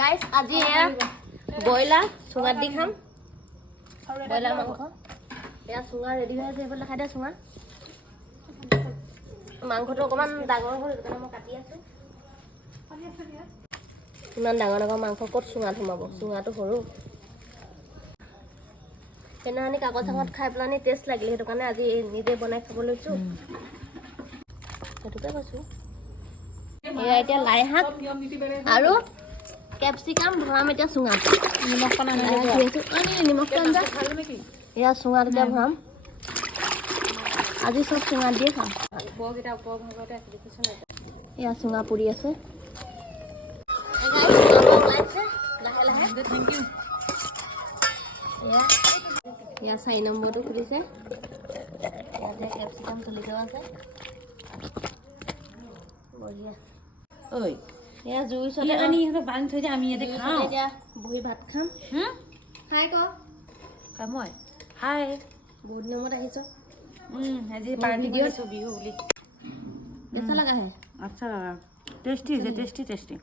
guys আজি এয়া broiler চুঙাত দি খাম বয়লাৰ মাংস এয়া চুঙা ৰেডি হৈ আছে এইফালে খাই দে চুঙা মাংসটো অকমান ডাঙৰ হ'ল কাৰণে মই কাটি আছো ইমান ডাঙৰ ডাঙৰ মাংস ক'ত চুঙাত সোমাব চুঙাটো সৰু সেইদিনাখনি কাগজ চাগত খাই পেলানি টেষ্ট লাগিলে সেইটো কাৰণে আজি নিজে বনাই খাব লৈছো সেইটোকে কৈছো এয়া এতিয়া লাই শাক আৰু কেপচিকাম ভৰাম এতিয়া চুঙাত নিমখ পানা নিমখ পানা এয়া চুঙাত এতিয়া ভৰাম আজি চব চুঙাত দিয়ে খাম এয়া চুঙা পুৰি আছে লাহে লাহে এয়া 4 নম্বৰটো খুলিছে ইয়াতে কেপচিকাম তুলি থোৱা আছে বঢ়িয়া ঐ এয়া জুই চলে আনি ইহঁতক বান্ধি থৈ যায় আমি ইয়াতে খাওঁ এতিয়া বহি ভাত খাম হাই ক কামই হাই বহুত দিনত আহিছ আজি পাৰ্টি কৰিছো বিহু বুলি কেঁচা লগা হে আচ্ছা টেষ্টি টেষ্টি